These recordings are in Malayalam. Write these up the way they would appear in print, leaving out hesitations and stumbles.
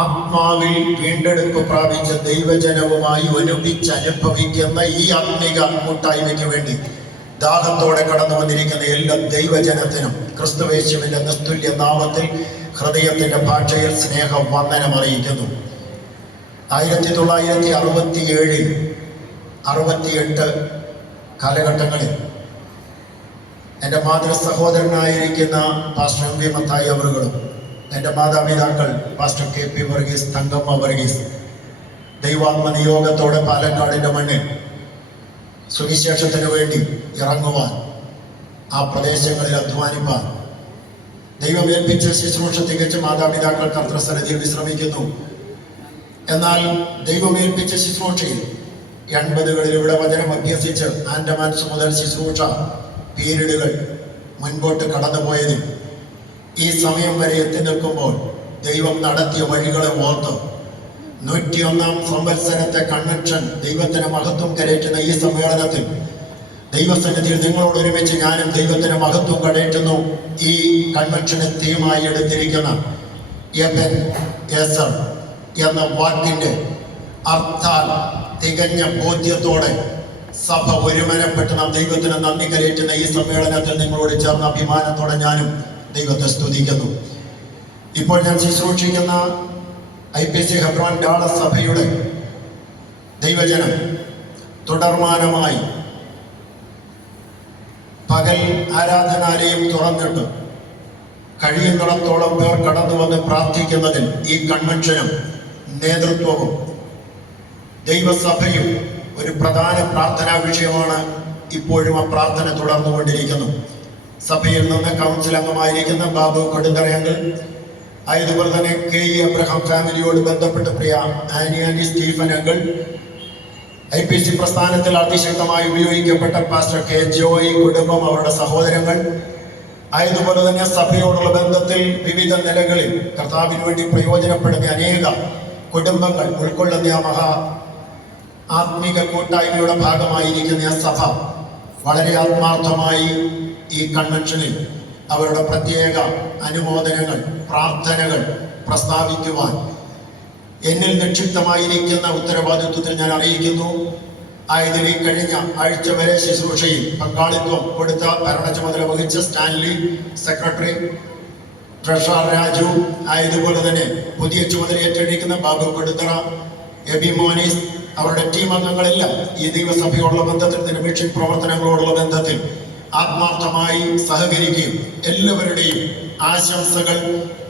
ആത്മാവിൽ വീണ്ടെടുപ്പ് പ്രാപിച്ച ദൈവജനവുമായി അനുഭവിക്കുന്ന ഈ ആത്മീക കൂട്ടായ്മയ്ക്ക് വേണ്ടി ദാഹത്തോടെ കടന്നു വന്നിരിക്കുന്ന എല്ലാ ദൈവജനത്തിനും ക്രിസ്തുവേശുവിന്റെ നിസ്തുല്യ നാമത്തിൽ ഹൃദയത്തിന്റെ ഭാഷയിൽ സ്നേഹവന്ദനം അറിയിക്കുന്നു. 1967, 68 കാലഘട്ടങ്ങളിൽ എൻ്റെ മാതൃ സഹോദരനായിരിക്കുന്ന പാസ്റ്റർ എം വി മത്തായി അവറുകളും എൻ്റെ മാതാപിതാക്കൾ pastor K P Varghese, Thankamma Varghese ദൈവാത്മ നിയോഗത്തോടെ പാലക്കാടിൻ്റെ മണ്ണിൽ സുവിശേഷത്തിന് വേണ്ടി ഇറങ്ങുവാൻ, ആ പ്രദേശങ്ങളിൽ അധ്വാനിപ്പാൻ ദൈവമേൽപ്പിച്ച ശുശ്രൂഷ തികച്ച് മാതാപിതാക്കൾ കർത്തൃസന്നിധിയിൽ വിശ്രമിക്കുന്നു. എന്നാൽ ദൈവമേൽപ്പിച്ച ശുശ്രൂഷയിൽ 80കളിൽ ഇവിടെ വചനം അഭ്യസിച്ച് ആൻഡമാൻസ് മുതൽ ശുശ്രൂഷ പീരീഡുകൾ മുൻപോട്ട് കടന്നുപോയതിൽ ഈ സമയം വരെ എത്തി നിൽക്കുമ്പോൾ ദൈവം നടത്തിയ വഴികളെ ഓർത്ത് 101ാം സംവത്സരത്തെ കൺവെൻഷൻ ദൈവത്തിന് മഹത്വം കരയറ്റുന്ന ഈ സമ്മേളനത്തിൽ ദൈവസന്നിധിയിൽ നിങ്ങളോട് ഒരുമിച്ച് ഞാനും ദൈവത്തിന് മഹത്വം കരയറ്റുന്നു. ഈ കൺവെൻഷനെ തീമായി എടുത്തിരിക്കുന്ന എബെനേസർ എന്ന വാക്കിന്റെ അർത്ഥാൽ തികഞ്ഞ ബോധ്യത്തോടെ സഭ ഒരുമനപ്പെട്ട് നാം ദൈവത്തിന് നന്ദി കരയറ്റുന്ന ഈ സമ്മേളനത്തിൽ നിങ്ങളോട് ചേർന്ന അഭിമാനത്തോടെ ഞാനും ദൈവത്തെ സ്തുതിക്കുന്നു. ഇപ്പോൾ ഞാൻ ശുശ്രൂഷിക്കുന്ന IPC ഹെബ്രോൻ ഡാളസ് സഭയുടെ ദൈവജനം തുടർമാനമായി പകൽ ആരാധനാലയം തുറന്നിട്ട് കഴിയുന്നിടത്തോളം പേർ കടന്നു വന്ന് പ്രാർത്ഥിക്കുന്നതിൽ ഈ കൺവെൻഷനും നേതൃത്വവും ദൈവസഭയും ഒരു പ്രധാന പ്രാർത്ഥനാ വിഷയമാണ്. ഇപ്പോഴും ആ പ്രാർത്ഥന തുടർന്നുകൊണ്ടിരിക്കുന്നു. സഭയിൽ നിന്ന് കൗൺസിൽ അംഗമായിരിക്കുന്ന ബാബു കൊടുന്തറയങ്ങൾ, അതുപോലെ തന്നെ KE അബ്രഹാം ഫാമിലിയോട് ബന്ധപ്പെട്ട് പ്രിയ ആനി സ്റ്റീഫൻ അങ്കിൾ, IPC പ്രസ്ഥാനത്തിൽ അതിശക്തമായി ഉപയോഗിക്കപ്പെട്ട പാസ്റ്റർ K ജോയി കുടുംബം, അവരുടെ സഹോദരങ്ങൾ, അതുപോലെ തന്നെ സഭയോടുള്ള ബന്ധത്തിൽ വിവിധ നിലകളിൽ കർത്താവിന് വേണ്ടി പ്രയോജനപ്പെടുന്ന അനേക കുടുംബങ്ങൾ ഉൾക്കൊള്ളുന്ന മഹാ ആത്മീക കൂട്ടായ്മയുടെ ഭാഗമായിരിക്കുന്ന സഭ വളരെ ആത്മാർത്ഥമായി ഈ കൺവെൻഷനിൽ അവരുടെ പ്രത്യേക അനുമോദനങ്ങൾ, പ്രാർത്ഥനകൾ പ്രസ്താവിക്കുവാൻ എന്നിൽ നിക്ഷിപ്തമായിരിക്കുന്ന ഉത്തരവാദിത്വത്തിൽ ഞാൻ അറിയിക്കുന്നു. ആയതിൽ ഈ കഴിഞ്ഞ ആഴ്ച വരെ ശുശ്രൂഷയിൽ പങ്കാളിത്വം കൊടുത്ത ഭരണ ചുമതല വഹിച്ച സ്റ്റാൻലി, സെക്രട്ടറി ട്രഷറർ രാജു, ആയതുപോലെ തന്നെ പുതിയ ചുമതല ഏറ്റെടുക്കുന്ന ബാബു കൊടുത്തറ, എബി മോനീസ്, അവരുടെ ടീം അംഗങ്ങളെല്ലാം ഈ ദൈവസഭയോടുള്ള ബന്ധത്തിൽ, നിരപേക്ഷ പ്രവർത്തനങ്ങളോടുള്ള ബന്ധത്തിൽ ആത്മാർത്ഥമായി സഹകരിക്കുകയും എല്ലാവരുടെയും ആശംസകൾ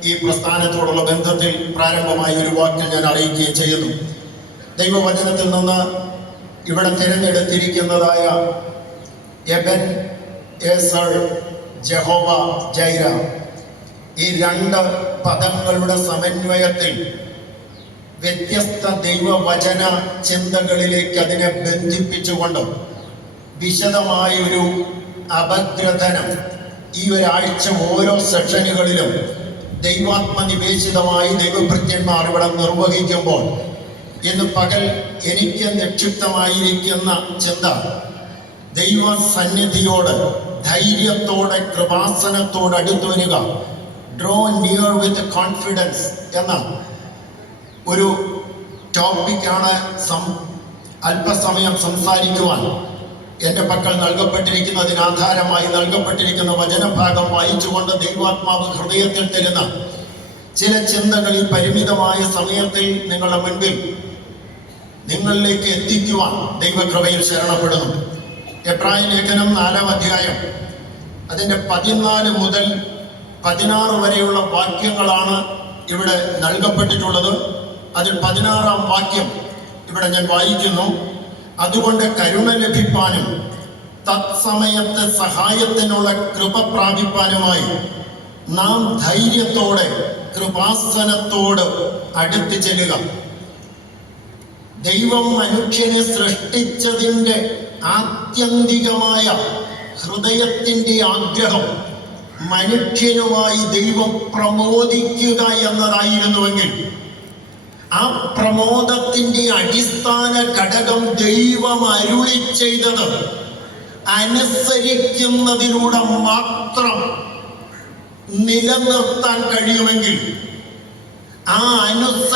ഈ പ്രസ്ഥാനത്തോടുള്ള ബന്ധത്തിൽ പ്രാരംഭമായി ഒരു വാക്കിൽ ഞാൻ അറിയിക്കുകയും ചെയ്യുന്നു. ദൈവവചനത്തിൽ നിന്ന് ഇവിടെ തിരഞ്ഞെടുത്തിരിക്കുന്നതായ എബെനേസർ, ജഹോവ ജൈര, ഈ 2 പദങ്ങളുടെ സമന്വയത്തിൽ വ്യത്യസ്ത ദൈവവചന ചിന്തകളിലേക്ക് അതിനെ ബന്ധിപ്പിച്ചുകൊണ്ട് വിശദമായൊരു അപഗ്രഥനം ഈ ഒരാഴ്ച ഓരോ സെഷനുകളിലും ദൈവാത്മനിവേശിതമായി ദൈവഭൃത്യന്മാർ ഇവിടെ നിർവഹിക്കുമ്പോൾ ഇന്ന് പകൽ എനിക്ക് നിക്ഷിപ്തമായിരിക്കുന്ന ചിന്ത, ദൈവസന്നിധിയോട് ധൈര്യത്തോടെ കൃപാസനത്തോട് അടുത്തു വരിക, ഡ്രോ നിയർ വിത്ത് കോൺഫിഡൻസ് എന്ന ഒരു ടോപ്പിക്കാണ് അല്പസമയം സംസാരിക്കുവാൻ എൻ്റെ പക്കൽ നൽകപ്പെട്ടിരിക്കുന്നതിനാധാരമായി നൽകപ്പെട്ടിരിക്കുന്ന വചനഭാഗം വായിച്ചുകൊണ്ട് ദൈവാത്മാവ് ഹൃദയത്തിൽ തരുന്ന ചില ചിന്തകളിൽ പരിമിതമായ സമയത്തിൽ നിങ്ങളുടെ മുൻപിൽ നിങ്ങളിലേക്ക് എത്തിക്കുവാൻ ദൈവകൃപയിൽ ശരണപ്പെടുന്നു. എബ്രായ ലേഖനം 4-ാം അധ്യായം അതിൻ്റെ 14 മുതൽ 16 വരെയുള്ള വാക്യങ്ങളാണ് ഇവിടെ നൽകപ്പെട്ടിട്ടുള്ളത്. അതിൽ 16-ാം വാക്യം ഇവിടെ ഞാൻ വായിക്കുന്നു. അതുകൊണ്ട് കരുണ ലഭിപ്പാനും തത്സമയത്ത് സഹായത്തിനുള്ള കൃപ പ്രാപിപ്പാനുമായി നാം ധൈര്യത്തോടെ കൃപാസനത്തോട് അടുത്ത് ചെല്ലുക. ദൈവം മനുഷ്യനെ സൃഷ്ടിച്ചതിൻ്റെ ആത്യന്തികമായ ഹൃദയത്തിൻ്റെ ആഗ്രഹം മനുഷ്യനുമായി ദൈവം പ്രമോദിക്കുക എന്നതായിരുന്നുവെങ്കിൽ ആ പ്രമോദത്തിന്റെ അടിസ്ഥാന ഘടകം ദൈവം അരുളി ചെയ്തത് അനുസരിക്കുന്നതിലൂടെ മാത്രം നിലനിർത്താൻ കഴിയുമെങ്കിൽ ആ അനുസ